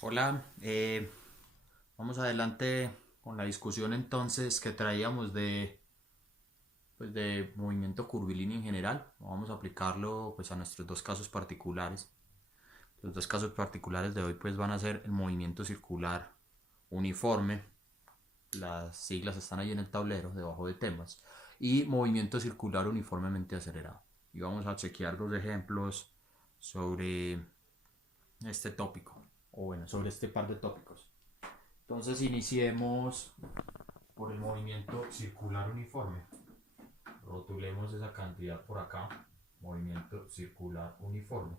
Hola, vamos adelante con la discusión entonces que traíamos de movimiento curvilíneo en general. Vamos a aplicarlo pues a nuestros dos casos particulares. Los dos casos particulares de hoy pues van a ser el movimiento circular uniforme, las siglas están ahí en el tablero debajo de temas, y movimiento circular uniformemente acelerado. Y vamos a chequear dos ejemplos sobre este tópico, o bueno, sobre este par de tópicos. Entonces iniciemos por el movimiento circular uniforme. Rotulemos esa cantidad por acá, movimiento circular uniforme.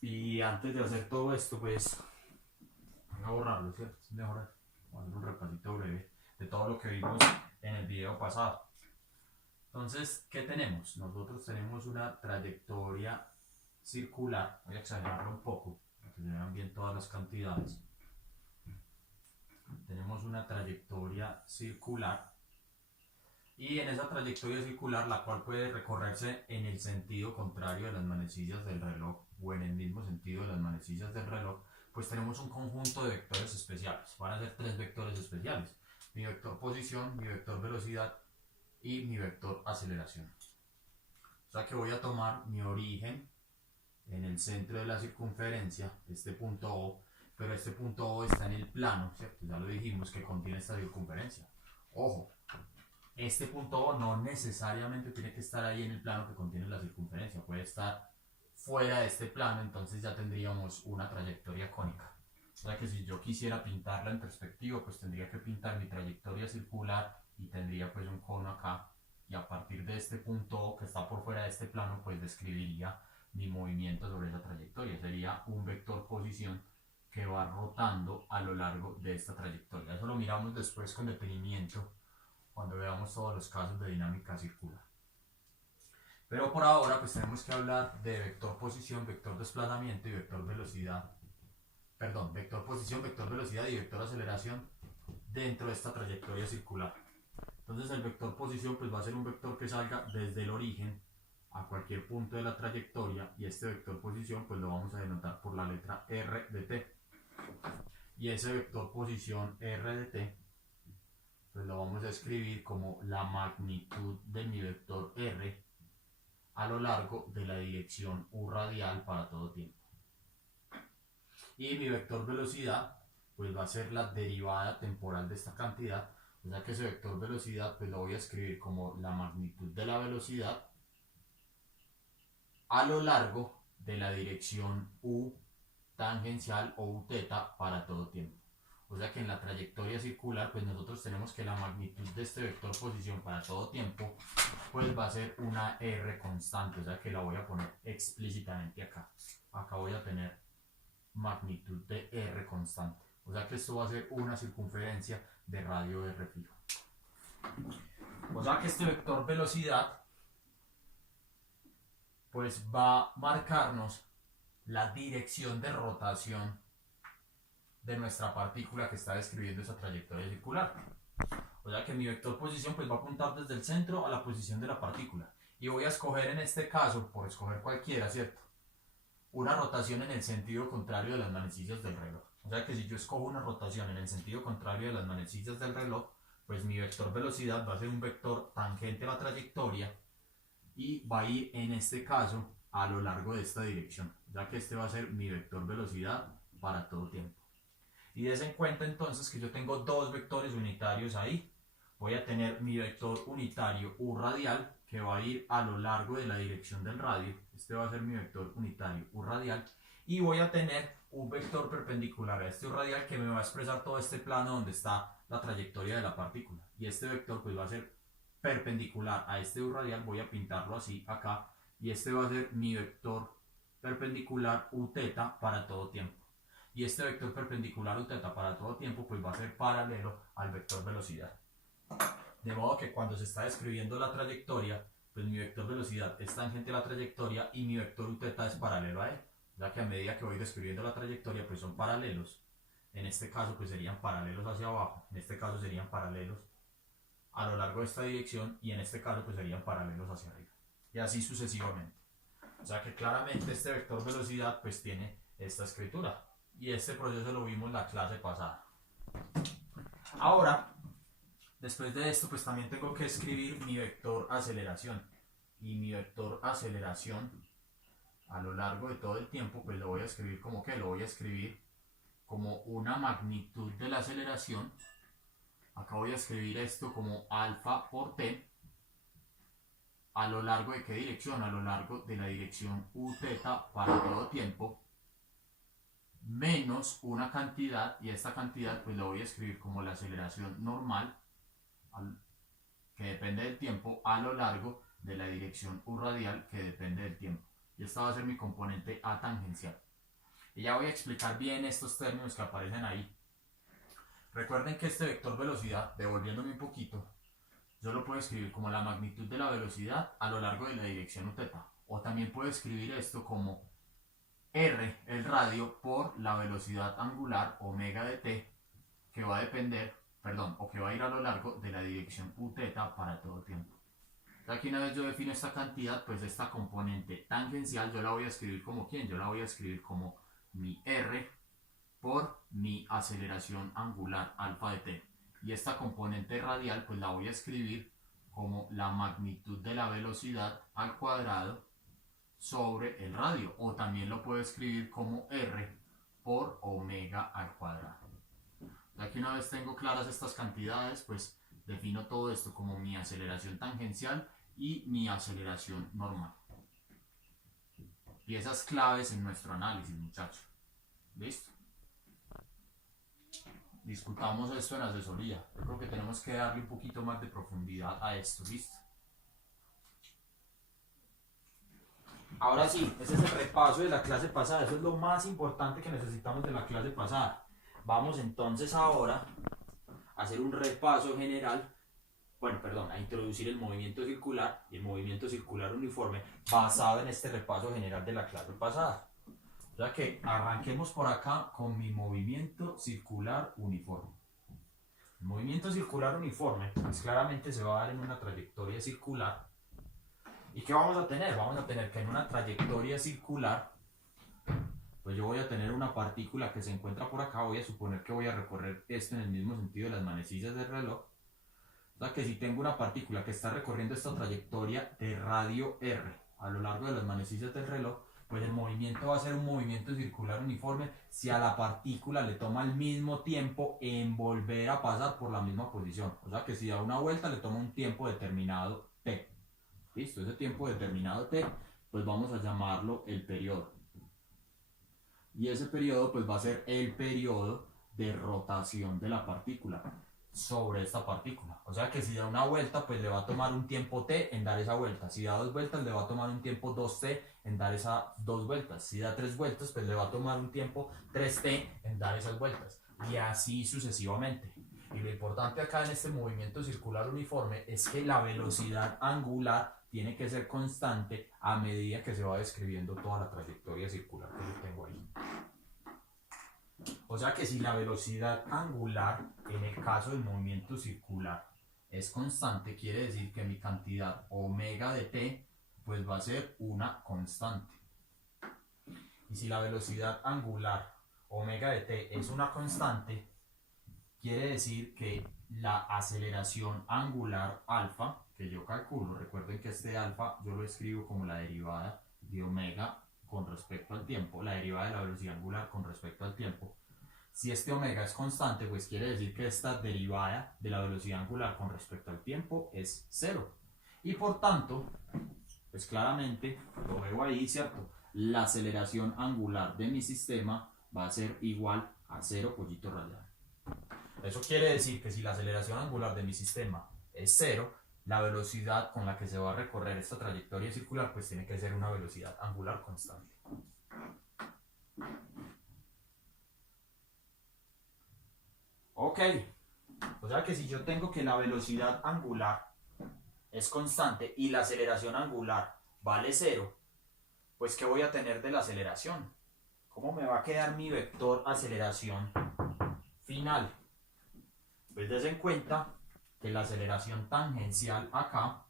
Y antes de hacer todo esto, pues, voy a borrarlo, ¿cierto? Es mejor hacer un repasito breve de todo lo que vimos en el video pasado. Entonces, ¿qué tenemos? Nosotros tenemos una trayectoria circular, voy a exagerarlo un poco, para que se vean bien todas las cantidades. Tenemos una trayectoria circular y en esa trayectoria circular, la cual puede recorrerse en el sentido contrario de las manecillas del reloj o en el mismo sentido de las manecillas del reloj, pues tenemos un conjunto de vectores especiales. Van a ser tres vectores especiales: mi vector posición, mi vector velocidad y mi vector aceleración. O sea que voy a tomar mi origen en el centro de la circunferencia, este punto O, pero este punto O está en el plano, ¿cierto? Ya lo dijimos, que contiene esta circunferencia. Ojo, este punto O no necesariamente tiene que estar ahí en el plano que contiene la circunferencia, puede estar fuera de este plano, entonces ya tendríamos una trayectoria cónica. O sea que si yo quisiera pintarla en perspectiva, pues tendría que pintar mi trayectoria circular y tendría pues un cono acá, y a partir de este punto O que está por fuera de este plano, pues describiría mi movimiento sobre esa trayectoria. Sería un vector posición que va rotando a lo largo de esta trayectoria. Eso lo miramos después con detenimiento cuando veamos todos los casos de dinámica circular. Pero por ahora pues tenemos que hablar de vector posición, vector desplazamiento y vector velocidad. Perdón, vector posición, vector velocidad y vector aceleración dentro de esta trayectoria circular. Entonces el vector posición pues va a ser un vector que salga desde el origen a cualquier punto de la trayectoria, y este vector posición pues lo vamos a denotar por la letra R de t. Y ese vector posición R de t pues lo vamos a escribir como la magnitud de mi vector R a lo largo de la dirección U radial para todo tiempo. Y mi vector velocidad pues va a ser la derivada temporal de esta cantidad, o sea que ese vector velocidad pues lo voy a escribir como la magnitud de la velocidad a lo largo de la dirección U tangencial o U teta para todo tiempo. O sea que en la trayectoria circular pues nosotros tenemos que la magnitud de este vector posición para todo tiempo pues va a ser una R constante, o sea que la voy a poner explícitamente acá. Acá voy a tener magnitud de R constante. O sea que esto va a ser una circunferencia de radio R fijo. O sea que este vector velocidad pues va a marcarnos la dirección de rotación de nuestra partícula que está describiendo esa trayectoria circular. O sea que mi vector posición pues va a apuntar desde el centro a la posición de la partícula. Y voy a escoger en este caso, por escoger cualquiera, ¿cierto?, una rotación en el sentido contrario de las manecillas del reloj. O sea que si yo escojo una rotación en el sentido contrario de las manecillas del reloj, pues mi vector velocidad va a ser un vector tangente a la trayectoria y va a ir en este caso a lo largo de esta dirección. O sea que este va a ser mi vector velocidad para todo tiempo. Y des en cuenta entonces que yo tengo dos vectores unitarios ahí. Voy a tener mi vector unitario U radial, que va a ir a lo largo de la dirección del radio. Este va a ser mi vector unitario U radial. Y voy a tener un vector perpendicular a este U radial que me va a expresar todo este plano donde está la trayectoria de la partícula. Y este vector pues va a ser perpendicular a este U radial. Voy a pintarlo así acá. Y este va a ser mi vector perpendicular U teta para todo tiempo. Y este vector perpendicular U teta para todo tiempo pues va a ser paralelo al vector velocidad. De modo que cuando se está describiendo la trayectoria, pues mi vector velocidad es tangente a la trayectoria y mi vector U teta es paralelo a él. Ya que a medida que voy describiendo la trayectoria pues son paralelos. En este caso pues serían paralelos hacia abajo, en este caso serían paralelos a lo largo de esta dirección y en este caso pues serían paralelos hacia arriba. Y así sucesivamente. O sea que claramente este vector velocidad pues tiene esta escritura. y este proceso lo vimos en la clase pasada. Ahora, después de esto, pues también tengo que escribir mi vector aceleración. Y mi vector aceleración a lo largo de todo el tiempo, pues lo voy a escribir como que lo voy a escribir como una magnitud de la aceleración. Acá voy a escribir esto como alfa por t. ¿A lo largo de qué dirección? A lo largo de la dirección u teta para todo tiempo, menos una cantidad, y esta cantidad pues la voy a escribir como la aceleración normal, que depende del tiempo, a lo largo de la dirección u radial, que depende del tiempo. Y esta va a ser mi componente A tangencial. Y ya voy a explicar bien estos términos que aparecen ahí. Recuerden que este vector velocidad, devolviéndome un poquito, yo lo puedo escribir como la magnitud de la velocidad a lo largo de la dirección u teta. O también puedo escribir esto como R, el radio, por la velocidad angular omega de t, que va a depender, perdón, o que va a ir a lo largo de la dirección u teta para todo tiempo. Aquí una vez yo defino esta cantidad, pues esta componente tangencial yo la voy a escribir como ¿quién? Yo la voy a escribir como mi R por mi aceleración angular alfa de t. Y esta componente radial pues la voy a escribir como la magnitud de la velocidad al cuadrado sobre el radio. O también lo puedo escribir como R por omega al cuadrado. Aquí una vez tengo claras estas cantidades, pues defino todo esto como mi aceleración tangencial y mi aceleración normal. Piezas claves en nuestro análisis, muchachos. ¿Listo? Discutamos esto en asesoría. Yo creo que tenemos que darle un poquito más de profundidad a esto. ¿Listo? Ahora sí, ese es el repaso de la clase pasada. Eso es lo más importante que necesitamos de la clase pasada. Vamos entonces ahora a hacer un repaso general. Bueno, perdón, a introducir el movimiento circular y el movimiento circular uniforme basado en este repaso general de la clase pasada. O sea que arranquemos por acá con mi movimiento circular uniforme. El movimiento circular uniforme, pues claramente se va a dar en una trayectoria circular. ¿Y qué vamos a tener? Vamos a tener que en una trayectoria circular, pues yo voy a tener una partícula que se encuentra por acá. Voy a suponer que voy a recorrer esto en el mismo sentido de las manecillas del reloj. O sea que si tengo una partícula que está recorriendo esta trayectoria de radio r a lo largo de las manecillas del reloj, pues el movimiento va a ser un movimiento circular uniforme si a la partícula le toma el mismo tiempo en volver a pasar por la misma posición. O sea que si da una vuelta le toma un tiempo determinado t. Listo, ese tiempo determinado t, pues vamos a llamarlo el periodo. Y ese periodo pues va a ser el periodo de rotación de la partícula sobre esta partícula. O sea que si da una vuelta, pues le va a tomar un tiempo t en dar esa vuelta. Si da dos vueltas, le va a tomar un tiempo 2t en dar esas dos vueltas. Si da tres vueltas, pues le va a tomar un tiempo 3t en dar esas vueltas. Y así sucesivamente. Y lo importante acá en este movimiento circular uniforme es que la velocidad angular tiene que ser constante a medida que se va describiendo toda la trayectoria circular que yo tengo ahí. O sea que si la velocidad angular, en el caso del movimiento circular, es constante, quiere decir que mi cantidad omega de t pues va a ser una constante. Y si la velocidad angular omega de t es una constante, quiere decir que la aceleración angular alfa, que yo calculo, recuerden que este alfa yo lo escribo como la derivada de omega con respecto al tiempo, la derivada de la velocidad angular con respecto al tiempo. Si este omega es constante, pues quiere decir que esta derivada de la velocidad angular con respecto al tiempo es 0. Y por tanto, pues claramente, lo veo ahí, ¿cierto? La aceleración angular de mi sistema va a ser igual a 0 pollito radial. Eso quiere decir que si la aceleración angular de mi sistema es 0, la velocidad con la que se va a recorrer esta trayectoria circular pues tiene que ser una velocidad angular constante. Ok, o sea que si yo tengo que la velocidad angular es constante y la aceleración angular vale 0, pues ¿qué voy a tener de la aceleración? ¿Cómo me va a quedar mi vector aceleración final? Pues des en cuenta que la aceleración tangencial acá,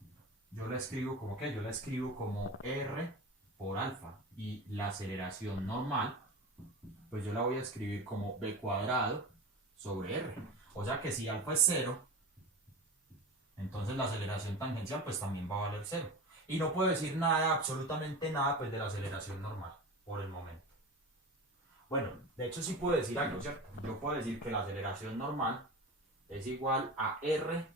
yo la escribo como ¿qué? Yo la escribo como R por alfa, y la aceleración normal, pues pues yo la voy a escribir como b cuadrado sobre r. O sea que si alfa es 0, entonces la aceleración tangencial pues también va a valer 0. Y no puedo decir nada, absolutamente nada, pues de la aceleración normal, por el momento. Bueno, de hecho sí puedo decir algo, ¿cierto? Yo puedo decir que la aceleración normal es igual a r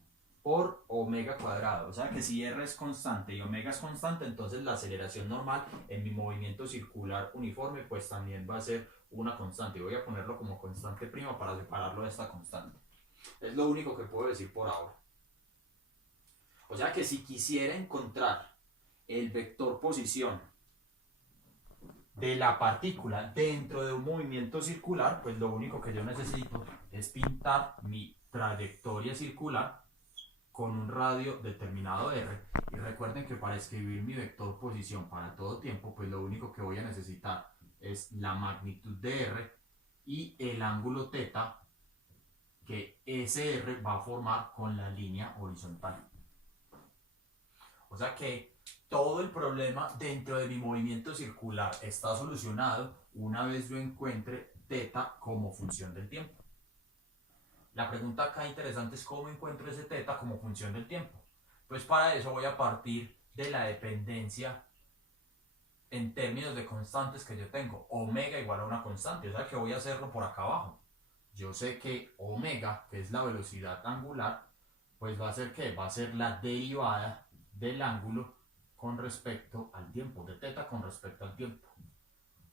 por omega cuadrado. O sea que si r es constante y omega es constante, entonces la aceleración normal en mi movimiento circular uniforme pues también va a ser una constante. Y voy a ponerlo como constante prima para separarlo de esta constante. Es lo único que puedo decir por ahora. O sea que si quisiera encontrar el vector posición de la partícula dentro de un movimiento circular, pues lo único que yo necesito es pintar mi trayectoria circular con un radio determinado r. Y recuerden que para escribir mi vector posición para todo tiempo, pues lo único que voy a necesitar es la magnitud de r y el ángulo θ que ese r va a formar con la línea horizontal. O sea que todo el problema dentro de mi movimiento circular está solucionado una vez yo encuentre θ como función del tiempo. La pregunta acá interesante es cómo encuentro ese θ como función del tiempo. Pues para eso voy a partir de la dependencia en términos de constantes que yo tengo. Omega igual a una constante, o sea que voy a hacerlo por acá abajo. Yo sé que omega, que es la velocidad angular, pues va a ser ¿qué? Va a ser la derivada del ángulo con respecto al tiempo, de θ con respecto al tiempo.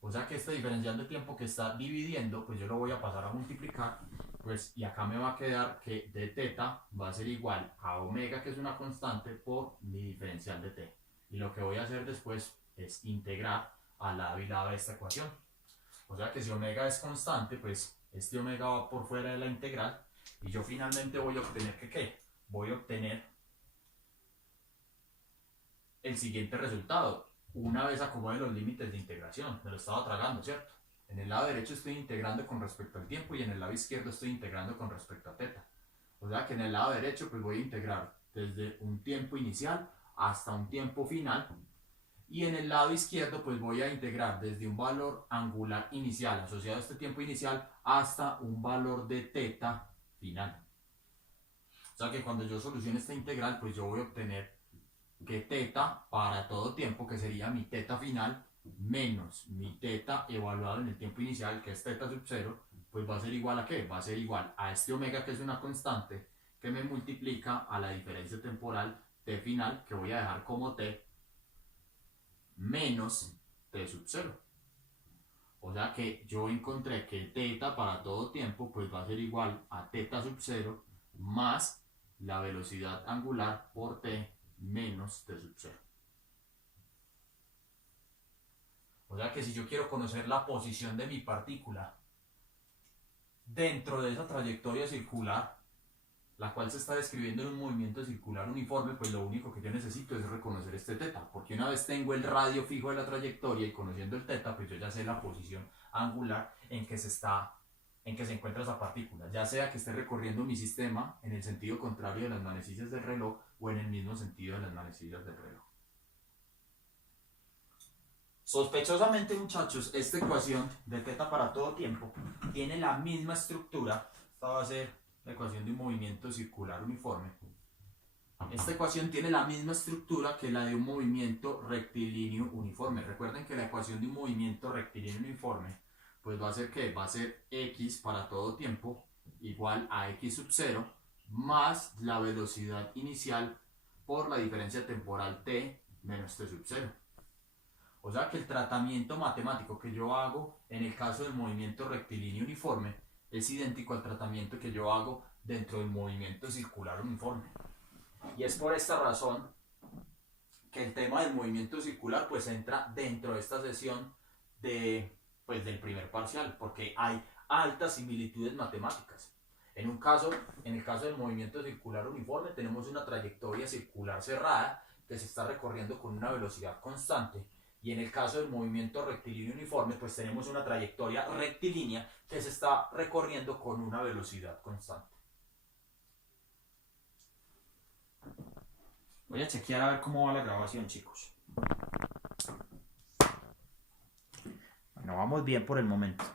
O sea que este diferencial de tiempo que está dividiendo, pues yo lo voy a pasar a multiplicar, pues y acá me va a quedar que dθ va a ser igual a omega, que es una constante, por mi diferencial de t. Y lo que voy a hacer después es integrar a lado y lado de esta ecuación. O sea que si omega es constante, pues este omega va por fuera de la integral y yo finalmente voy a obtener que ¿qué? Voy a obtener el siguiente resultado. Una vez acomode los límites de integración, me lo estaba tragando, ¿cierto? En el lado derecho estoy integrando con respecto al tiempo y en el lado izquierdo estoy integrando con respecto a θ. O sea que en el lado derecho pues voy a integrar desde un tiempo inicial hasta un tiempo final. Y en el lado izquierdo pues voy a integrar desde un valor angular inicial asociado a este tiempo inicial hasta un valor de θ final. O sea que cuando yo solucione esta integral pues yo voy a obtener que θ para todo tiempo, que sería mi θ final, menos mi θ evaluado en el tiempo inicial, que es θ sub 0, pues va a ser igual a ¿qué? Va a ser igual a este omega, que es una constante, que me multiplica a la diferencia temporal t final, que voy a dejar como t, menos t sub 0. O sea que yo encontré que θ para todo tiempo pues va a ser igual a θ sub 0 más la velocidad angular por t menos t sub 0. O sea que si yo quiero conocer la posición de mi partícula dentro de esa trayectoria circular, la cual se está describiendo en un movimiento circular uniforme, pues lo único que yo necesito es reconocer este θ, porque una vez tengo el radio fijo de la trayectoria y conociendo el θ, pues yo ya sé la posición angular en que se encuentra esa partícula, ya sea que esté recorriendo mi sistema en el sentido contrario de las manecillas del reloj o en el mismo sentido de las manecillas del reloj. Sospechosamente, muchachos, esta ecuación de θ para todo tiempo tiene la misma estructura. Esta va a ser la ecuación de un movimiento circular uniforme. Esta ecuación tiene la misma estructura que la de un movimiento rectilíneo uniforme. Recuerden que la ecuación de un movimiento rectilíneo uniforme pues va a ser ¿qué? Va a ser x para todo tiempo igual a x sub 0 más la velocidad inicial por la diferencia temporal t menos t sub 0. O sea que el tratamiento matemático que yo hago en el caso del movimiento rectilíneo uniforme es idéntico al tratamiento que yo hago dentro del movimiento circular uniforme. Y es por esta razón que el tema del movimiento circular pues entra dentro de esta sesión del primer parcial, porque hay altas similitudes matemáticas. En el caso del movimiento circular uniforme tenemos una trayectoria circular cerrada que se está recorriendo con una velocidad constante. Y en el caso del movimiento rectilíneo uniforme, pues tenemos una trayectoria rectilínea que se está recorriendo con una velocidad constante. Voy a chequear a ver cómo va la grabación, chicos. Bueno, vamos bien por el momento.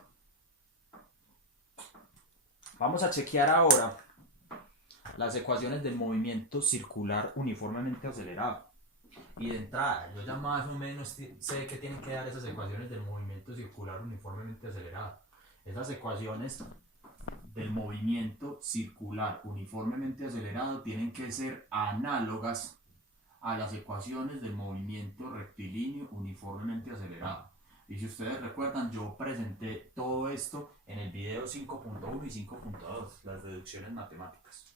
Vamos a chequear ahora las ecuaciones del movimiento circular uniformemente acelerado. Y de entrada, yo ya más o menos sé que tienen que dar esas ecuaciones del movimiento circular uniformemente acelerado. Esas ecuaciones del movimiento circular uniformemente acelerado tienen que ser análogas a las ecuaciones del movimiento rectilíneo uniformemente acelerado. Y si ustedes recuerdan, yo presenté todo esto en el video 5.1 y 5.2, las deducciones matemáticas.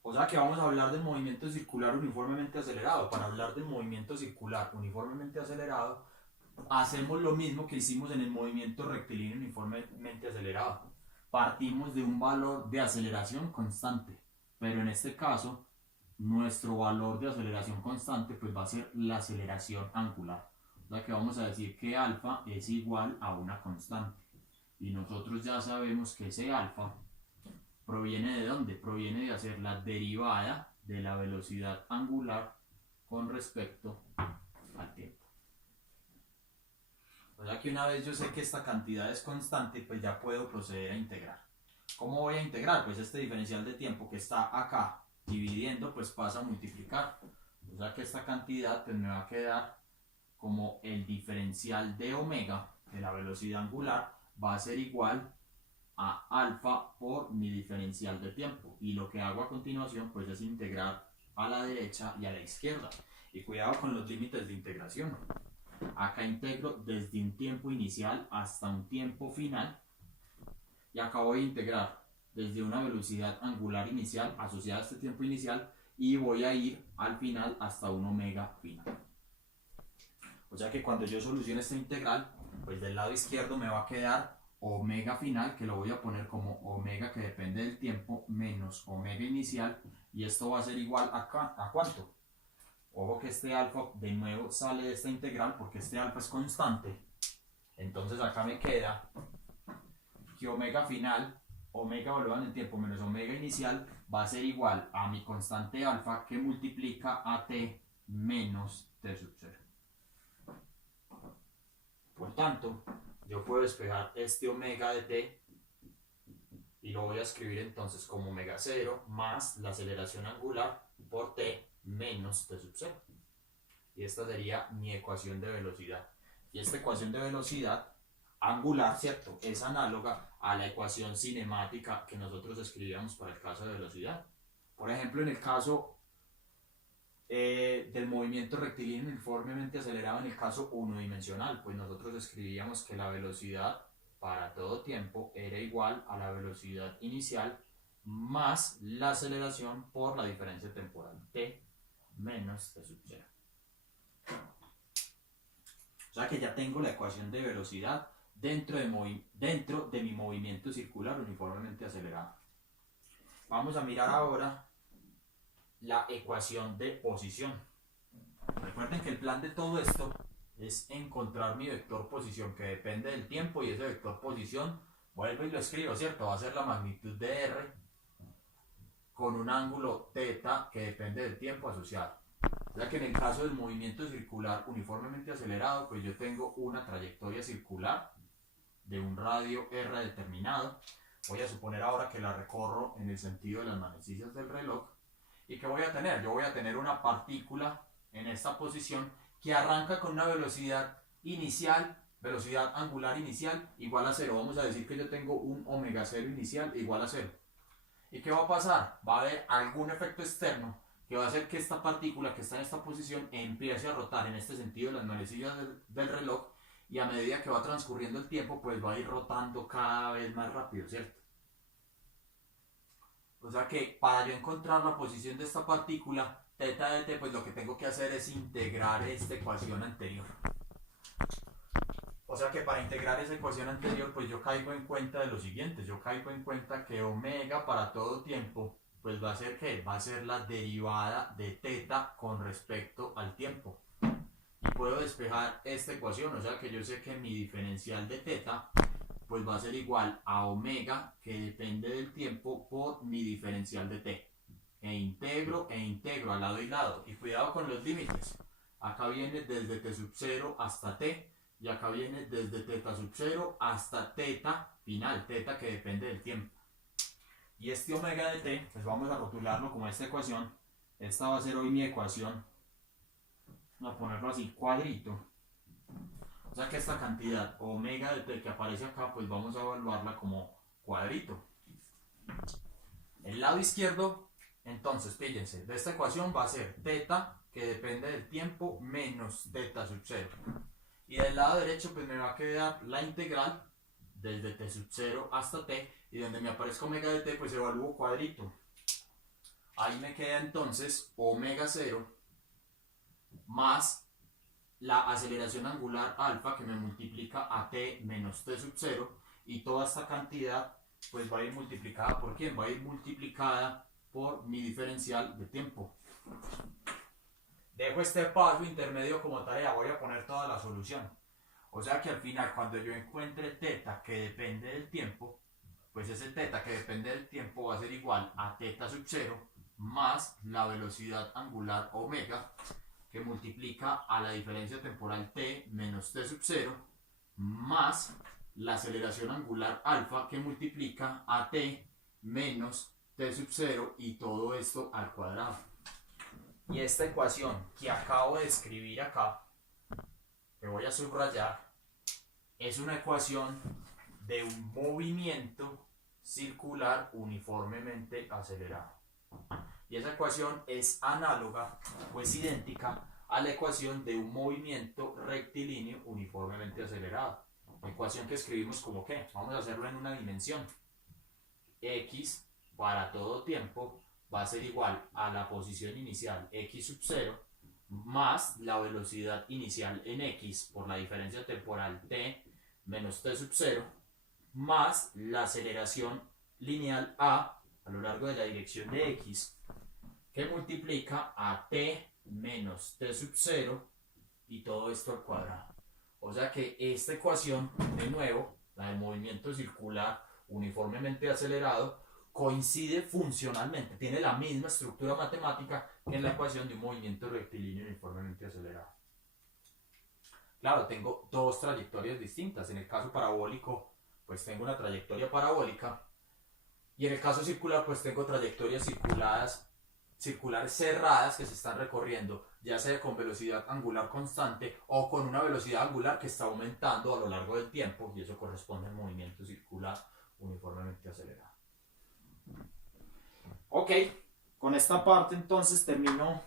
O sea que vamos a hablar del movimiento circular uniformemente acelerado. Para hablar del movimiento circular uniformemente acelerado, hacemos lo mismo que hicimos en el movimiento rectilíneo uniformemente acelerado. Partimos de un valor de aceleración constante, pero en este caso, nuestro valor de aceleración constante pues va a ser la aceleración angular. O sea que vamos a decir que alfa es igual a una constante. Y nosotros ya sabemos que ese alfa proviene de dónde? Proviene de hacer la derivada de la velocidad angular con respecto al tiempo. O sea que una vez yo sé que esta cantidad es constante, pues ya puedo proceder a integrar. ¿Cómo voy a integrar? Pues este diferencial de tiempo que está acá dividiendo, pues pasa a multiplicar. O sea que esta cantidad pues me va a quedar como el diferencial de omega de la velocidad angular va a ser igual a alfa por mi diferencial de tiempo. Y lo que hago a continuación pues es integrar a la derecha y a la izquierda. Y cuidado con los límites de integración. Acá integro desde un tiempo inicial hasta un tiempo final. Y acá voy a integrar desde una velocidad angular inicial asociada a este tiempo inicial y voy a ir al final hasta un omega final. O sea que cuando yo solucione esta integral, pues del lado izquierdo me va a quedar omega final, que lo voy a poner como omega que depende del tiempo, menos omega inicial, y esto va a ser igual ¿a cuánto? Ojo que este alfa de nuevo sale de esta integral porque este alfa es constante. Entonces acá me queda que omega final, omega evaluado en el tiempo menos omega inicial, va a ser igual a mi constante alfa que multiplica a t menos t sub 0. Por tanto, yo puedo despejar este omega de t y lo voy a escribir entonces como omega 0 más la aceleración angular por t menos t sub 0. Y esta sería mi ecuación de velocidad. Y esta ecuación de velocidad angular, ¿cierto?, es análoga a la ecuación cinemática que nosotros escribíamos para el caso de velocidad. Por ejemplo, en el caso del movimiento rectilíneo uniformemente acelerado, en el caso unidimensional, pues nosotros escribíamos que la velocidad para todo tiempo era igual a la velocidad inicial más la aceleración por la diferencia temporal t menos t sub 0. O sea que ya tengo la ecuación de velocidad dentro de mi movimiento circular uniformemente acelerado. Vamos a mirar ahora la ecuación de posición. Recuerden que el plan de todo esto es encontrar mi vector posición que depende del tiempo, y ese vector posición, vuelvo y lo escribo, ¿cierto? Va a ser la magnitud de r con un ángulo θ que depende del tiempo asociado. O sea que en el caso del movimiento circular uniformemente acelerado, pues yo tengo una trayectoria circular de un radio r determinado. Voy a suponer ahora que la recorro en el sentido de las manecillas del reloj. ¿Y qué voy a tener? Yo voy a tener una partícula en esta posición que arranca con una velocidad inicial, velocidad angular inicial igual a 0. Vamos a decir que yo tengo un omega 0 inicial igual a 0. ¿Y qué va a pasar? Va a haber algún efecto externo que va a hacer que esta partícula que está en esta posición empiece a rotar en este sentido las manecillas del reloj, y a medida que va transcurriendo el tiempo pues va a ir rotando cada vez más rápido, ¿cierto? O sea que para yo encontrar la posición de esta partícula, θ de t, pues lo que tengo que hacer es integrar esta ecuación anterior. O sea que para integrar esa ecuación anterior, pues yo caigo en cuenta de lo siguiente. Yo caigo en cuenta que omega para todo tiempo, pues va a ser ¿qué? Va a ser la derivada de θ con respecto al tiempo. Y puedo despejar esta ecuación, o sea que yo sé que mi diferencial de θ pues va a ser igual a omega que depende del tiempo por mi diferencial de t. E integro a lado y lado. Y cuidado con los límites. Acá viene desde t sub 0 hasta t. y acá viene desde teta sub 0 hasta teta final, teta que depende del tiempo. Y este omega de t, pues vamos a rotularlo como esta ecuación. Esta va a ser hoy mi ecuación. Vamos a ponerlo así, cuadrito. O sea que esta cantidad omega de t que aparece acá, pues vamos a evaluarla como cuadrito. El lado izquierdo, entonces, fíjense, de esta ecuación va a ser teta, que depende del tiempo, menos teta sub 0. Y del lado derecho, pues me va a quedar la integral desde t sub 0 hasta t, y donde me aparezca omega de t, pues evalúo cuadrito. Ahí me queda entonces omega 0 más la aceleración angular alfa, que me multiplica a t menos t sub 0, y toda esta cantidad pues va a ir multiplicada por ¿quién? Va a ir multiplicada por mi diferencial de tiempo. Dejo este paso intermedio como tarea, voy a poner toda la solución. O sea que al final, cuando yo encuentre teta que depende del tiempo, pues ese teta que depende del tiempo va a ser igual a teta sub 0 más la velocidad angular omega, que multiplica a la diferencia temporal t menos t sub 0 más la aceleración angular alfa, que multiplica a t menos t sub 0, y todo esto al cuadrado. Y esta ecuación que acabo de escribir acá, que voy a subrayar, es una ecuación de un movimiento circular uniformemente acelerado. Y esa ecuación es análoga, pues idéntica, a la ecuación de un movimiento rectilíneo uniformemente acelerado. Ecuación que escribimos como ¿qué? Vamos a hacerlo en una dimensión. X para todo tiempo va a ser igual a la posición inicial x sub 0 más la velocidad inicial en x por la diferencia temporal t menos t sub 0 más la aceleración lineal a lo largo de la dirección de x, que multiplica a t menos t sub 0, y todo esto al cuadrado. O sea que esta ecuación, de nuevo, la del movimiento circular uniformemente acelerado, coincide funcionalmente, tiene la misma estructura matemática que en la ecuación de un movimiento rectilíneo uniformemente acelerado. Claro, tengo dos trayectorias distintas. En el caso parabólico, pues tengo una trayectoria parabólica, y en el caso circular, pues tengo trayectorias circulares cerradas que se están recorriendo, ya sea con velocidad angular constante o con una velocidad angular que está aumentando a lo largo del tiempo, y eso corresponde al movimiento circular uniformemente acelerado. Ok, con esta parte entonces termino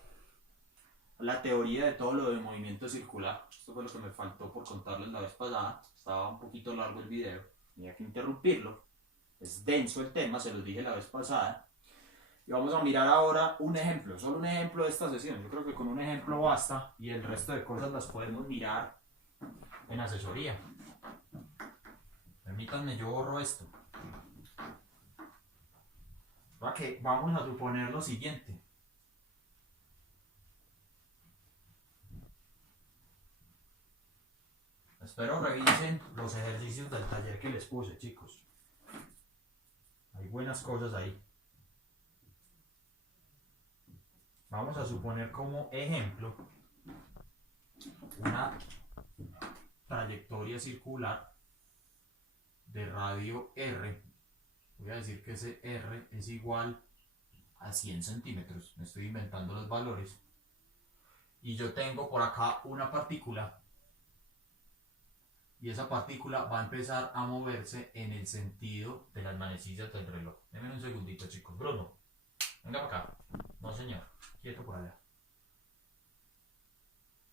la teoría de todo lo de movimiento circular. Esto fue lo que me faltó por contarles la vez pasada. Estaba un poquito largo el video, tenía que interrumpirlo. Es denso el tema, se los dije la vez pasada. Y vamos a mirar ahora un ejemplo, solo un ejemplo de esta sesión. Yo creo que con un ejemplo basta, y el resto de cosas las podemos mirar en asesoría. Permítanme, yo borro esto. Que vamos a suponer lo siguiente. Espero revisen los ejercicios del taller que les puse, chicos. Hay buenas cosas ahí. Vamos a suponer como ejemplo una trayectoria circular de radio R. Voy a decir que ese R es igual a 100 centímetros. Me estoy inventando los valores. Y yo tengo por acá una partícula. Y esa partícula va a empezar a moverse en el sentido de las manecillas del reloj. Denme un segundito, chicos. Bruno, venga para acá. No, señor. Quieto por allá.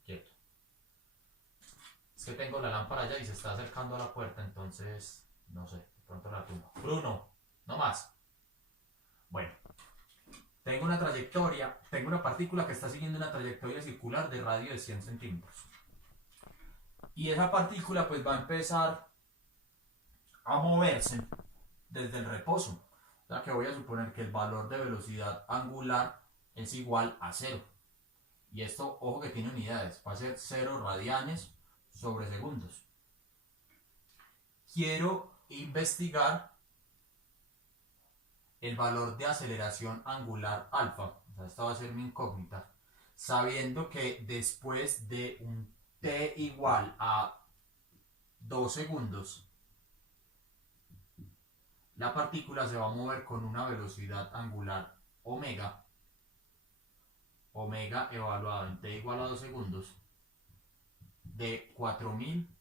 Quieto. Es que tengo la lámpara allá y se está acercando a la puerta, entonces, no sé, de pronto la tumbo. Bruno, no más. Bueno, tengo una trayectoria, tengo una partícula que está siguiendo una trayectoria circular de radio de 100 centímetros. Y esa partícula pues va a empezar a moverse desde el reposo. O sea que voy a suponer que el valor de velocidad angular es igual a 0. Y esto, ojo que tiene unidades, va a ser 0 radianes sobre segundos. Quiero investigar el valor de aceleración angular alfa. O sea, esta va a ser mi incógnita. Sabiendo que después de un t igual a 2 segundos, la partícula se va a mover con una velocidad angular omega, omega evaluado en t igual a 2 segundos, de 4000,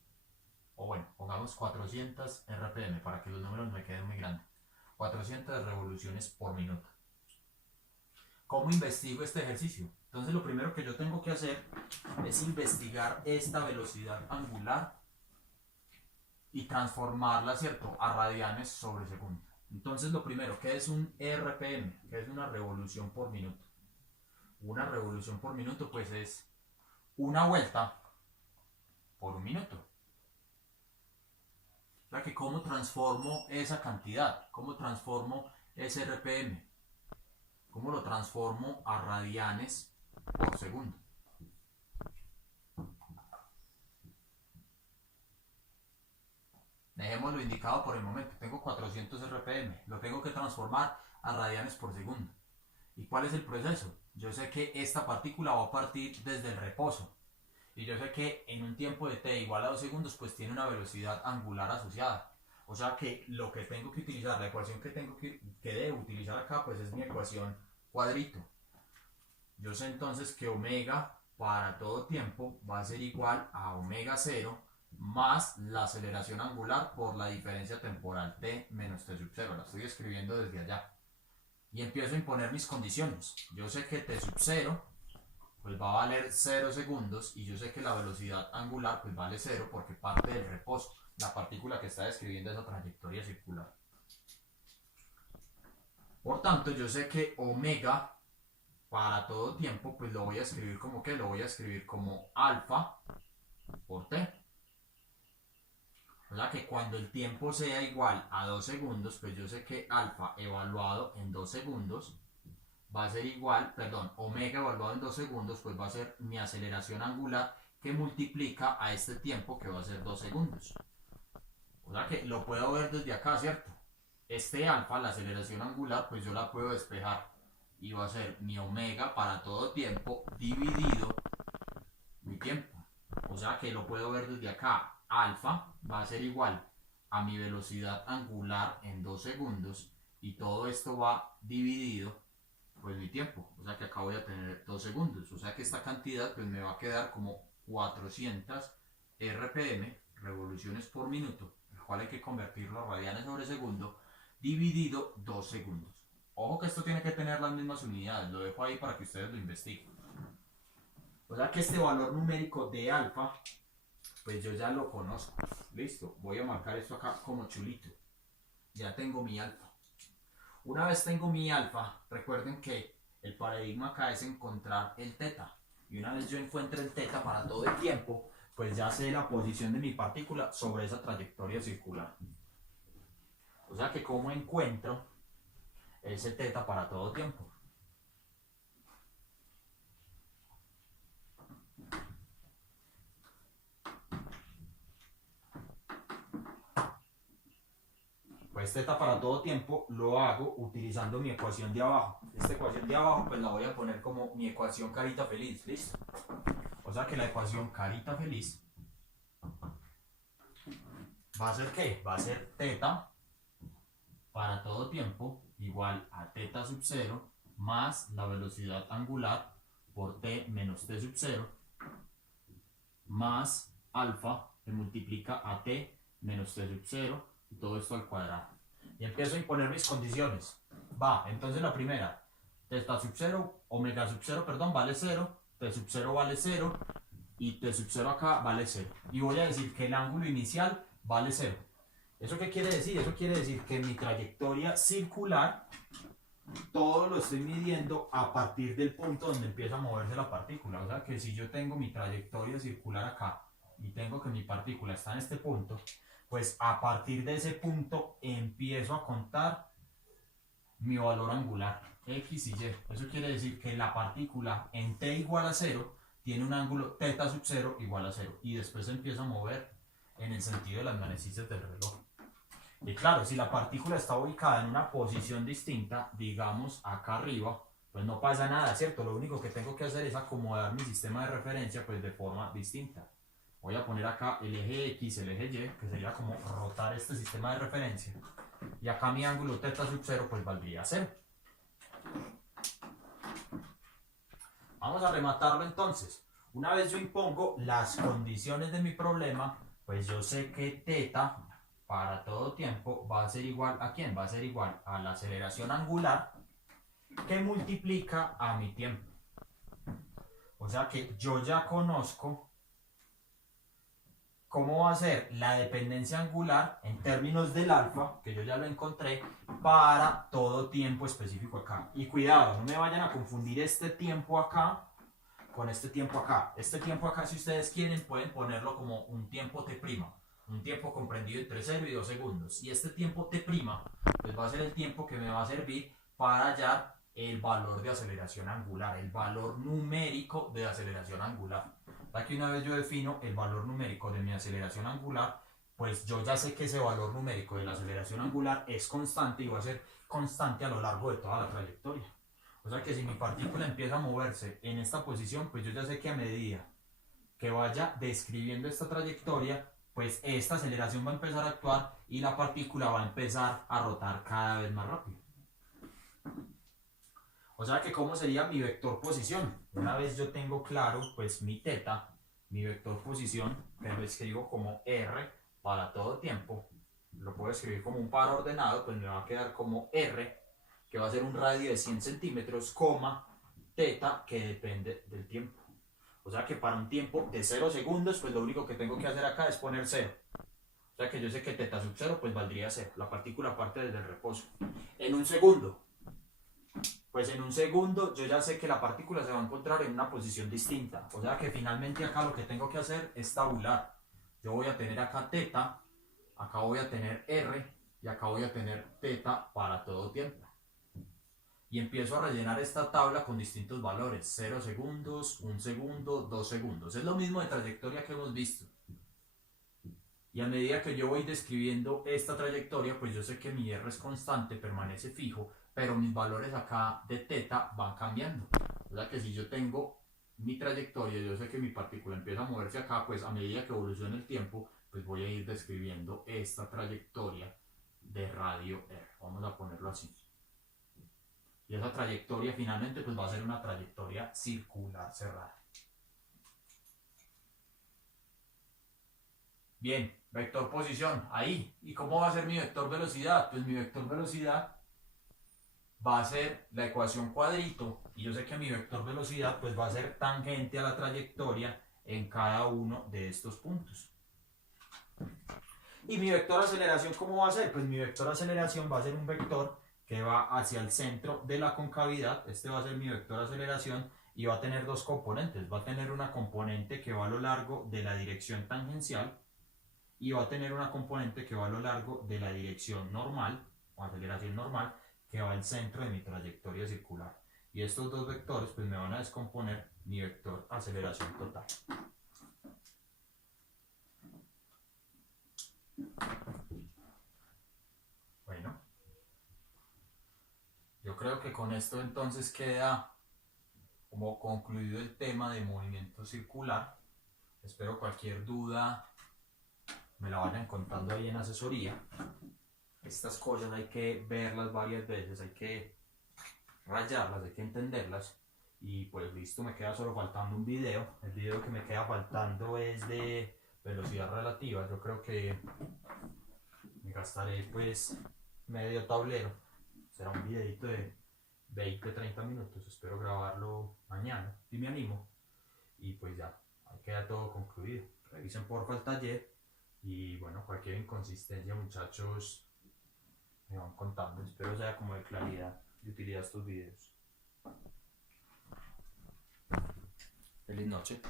o bueno, pongamos 400 RPM para que los números me queden muy grandes, 400 revoluciones por minuto. ¿Cómo investigo este ejercicio? Entonces lo primero que yo tengo que hacer es investigar esta velocidad angular y transformarla, ¿cierto?, a radianes sobre segundo. Entonces lo primero, ¿qué es un RPM? ¿Qué es una revolución por minuto? Una revolución por minuto pues es una vuelta por un minuto. O sea que ¿cómo transformo esa cantidad? ¿Cómo transformo ese RPM? ¿Cómo lo transformo a radianes por segundo? Dejémoslo indicado por el momento. Tengo 400 RPM. Lo tengo que transformar a radianes por segundo. ¿Y cuál es el proceso? Yo sé que esta partícula va a partir desde el reposo. Y yo sé que en un tiempo de t igual a 2 segundos, pues tiene una velocidad angular asociada. O sea que lo que tengo que utilizar, la ecuación que debo utilizar acá, pues es mi ecuación cuadrito. Yo sé entonces que omega para todo tiempo va a ser igual a omega 0 más la aceleración angular por la diferencia temporal t menos t sub 0. La estoy escribiendo desde allá. Y empiezo a imponer mis condiciones. Yo sé que t sub 0 pues va a valer 0 segundos y yo sé que la velocidad angular pues vale 0 porque parte del reposo. La partícula que está describiendo esa trayectoria circular. Por tanto, yo sé que omega para todo tiempo pues lo voy a escribir como ¿qué? Lo voy a escribir como alfa por t. O sea que cuando el tiempo sea igual a 2 segundos, pues yo sé que alfa evaluado en 2 segundos va a ser igual, perdón, omega evaluado en 2 segundos, pues va a ser mi aceleración angular que multiplica a este tiempo que va a ser 2 segundos. O sea que lo puedo ver desde acá, ¿cierto? Este alfa, la aceleración angular, pues yo la puedo despejar. Y va a ser mi omega para todo tiempo dividido mi tiempo. O sea que lo puedo ver desde acá. Alfa va a ser igual a mi velocidad angular en 2 segundos. Y todo esto va dividido pues mi tiempo. O sea que acá voy a tener 2 segundos. O sea que esta cantidad pues me va a quedar como 400 RPM, revoluciones por minuto, el cual hay que convertirlo a radianes sobre segundo, dividido 2 segundos. Ojo que esto tiene que tener las mismas unidades, lo dejo ahí para que ustedes lo investiguen. O sea que este valor numérico de alfa, pues yo ya lo conozco. Listo, voy a marcar esto acá como chulito. Ya tengo mi alfa. Una vez tengo mi alfa, recuerden que el paradigma acá es encontrar el teta. Y una vez yo encuentre el teta para todo el tiempo, pues ya sé la posición de mi partícula sobre esa trayectoria circular. O sea que ¿cómo encuentro ese teta para todo tiempo? Pues teta para todo tiempo lo hago utilizando mi ecuación de abajo. Esta ecuación de abajo pues la voy a poner como mi ecuación carita feliz, ¿listo? O sea que la ecuación carita feliz va a ser ¿qué? Va a ser teta para todo tiempo igual a teta sub 0 más la velocidad angular por t menos t sub 0 más alfa que multiplica a t menos t sub 0 y todo esto al cuadrado. Y empiezo a imponer mis condiciones. Va, entonces la primera, teta sub 0, omega sub 0, perdón, vale 0, t sub 0 vale 0 y t sub 0 acá vale 0. Y voy a decir que el ángulo inicial vale 0. ¿Eso qué quiere decir? Eso quiere decir que mi trayectoria circular, todo lo estoy midiendo a partir del punto donde empieza a moverse la partícula. O sea que si yo tengo mi trayectoria circular acá y tengo que mi partícula está en este punto, pues a partir de ese punto empiezo a contar mi valor angular, x y y. Eso quiere decir que la partícula en t igual a 0 tiene un ángulo teta sub 0 igual a 0 y después se empieza a mover en el sentido de las manecillas del reloj. Y claro, si la partícula está ubicada en una posición distinta, digamos acá arriba, pues no pasa nada, ¿cierto? Lo único que tengo que hacer es acomodar mi sistema de referencia pues de forma distinta. Voy a poner acá el eje X, el eje Y, que sería como rotar este sistema de referencia. Y acá mi ángulo θ sub 0 pues valdría 0. Vamos a rematarlo entonces. Una vez yo impongo las condiciones de mi problema, pues yo sé que θ para todo tiempo va a ser igual ¿a quién? Va a ser igual a la aceleración angular que multiplica a mi tiempo. O sea que yo ya conozco cómo va a ser la dependencia angular en términos del alfa, que yo ya lo encontré, para todo tiempo específico acá. Y cuidado, no me vayan a confundir este tiempo acá con este tiempo acá. Este tiempo acá, si ustedes quieren, pueden ponerlo como un tiempo t', un tiempo comprendido entre 0 y 2 segundos. Y este tiempo t', pues va a ser el tiempo que me va a servir para hallar el valor de aceleración angular, el valor numérico de aceleración angular. Aquí una vez yo defino el valor numérico de mi aceleración angular, pues yo ya sé que ese valor numérico de la aceleración angular es constante y va a ser constante a lo largo de toda la trayectoria. O sea que si mi partícula empieza a moverse en esta posición, pues yo ya sé que a medida que vaya describiendo esta trayectoria, pues esta aceleración va a empezar a actuar y la partícula va a empezar a rotar cada vez más rápido. O sea que ¿cómo sería mi vector posición? Una vez yo tengo claro pues mi θ, mi vector posición, que lo escribo como R para todo tiempo, lo puedo escribir como un par ordenado, pues me va a quedar como R, que va a ser un radio de 100 centímetros, coma, θ, que depende del tiempo. O sea que para un tiempo de 0 segundos, pues lo único que tengo que hacer acá es poner 0. O sea que yo sé que θ sub 0 pues valdría 0, la partícula parte desde el reposo. En un segundo, pues en un segundo yo ya sé que la partícula se va a encontrar en una posición distinta. O sea que finalmente acá lo que tengo que hacer es tabular. Yo voy a tener acá θ, acá voy a tener R y acá voy a tener θ para todo tiempo. Y empiezo a rellenar esta tabla con distintos valores, 0 segundos, 1 segundo, 2 segundos. Es lo mismo de trayectoria que hemos visto. Y a medida que yo voy describiendo esta trayectoria, pues yo sé que mi R es constante, permanece fijo, pero mis valores acá de θ van cambiando. O sea que si yo tengo mi trayectoria, yo sé que mi partícula empieza a moverse acá, pues a medida que evoluciona el tiempo, pues voy a ir describiendo esta trayectoria de radio R. Vamos a ponerlo así. Y esa trayectoria finalmente pues va a ser una trayectoria circular cerrada. Bien, vector posición, ahí. ¿Y cómo va a ser mi vector velocidad? Pues mi vector velocidad va a ser la ecuación cuadrito, y yo sé que mi vector velocidad pues va a ser tangente a la trayectoria en cada uno de estos puntos. ¿Y mi vector aceleración cómo va a ser? Pues mi vector aceleración va a ser un vector que va hacia el centro de la concavidad. Este va a ser mi vector aceleración y va a tener dos componentes. Va a tener una componente que va a lo largo de la dirección tangencial y va a tener una componente que va a lo largo de la dirección normal o aceleración normal, que va al centro de mi trayectoria circular. Y estos dos vectores pues me van a descomponer mi vector aceleración total. Bueno, yo creo que con esto entonces queda como concluido el tema de movimiento circular. Espero cualquier duda me la vayan contando ahí en asesoría. Estas cosas hay que verlas varias veces, hay que rayarlas, hay que entenderlas. Y pues listo, me queda solo faltando un video. El video que me queda faltando es de velocidad relativa. Yo creo que me gastaré pues medio tablero. Será un videito de 20-30 minutos. Espero grabarlo mañana, si me animo. Y pues ya, ahí queda todo concluido. Revisen porfa el taller. Y bueno, cualquier inconsistencia, muchachos, me van contando. Espero sea como de claridad y utilidad estos videos. Feliz noche.